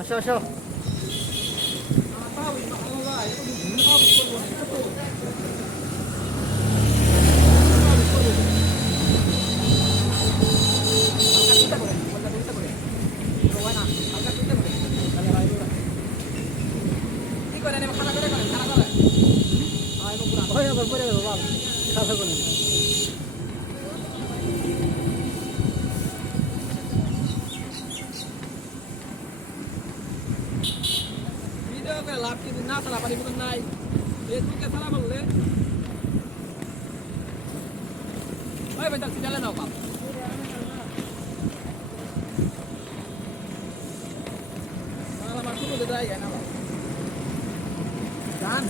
আসো আসো ওই আবার পরে যাবো বাবা খাওয়া করে লাভ কিন্তু না ছাড়া পারি মতন নাই ফেসবুকে ছাড়া বললে ওই বেটা সিরিয়ালে দাও পাপ আমার শুরু হতে যায় না গান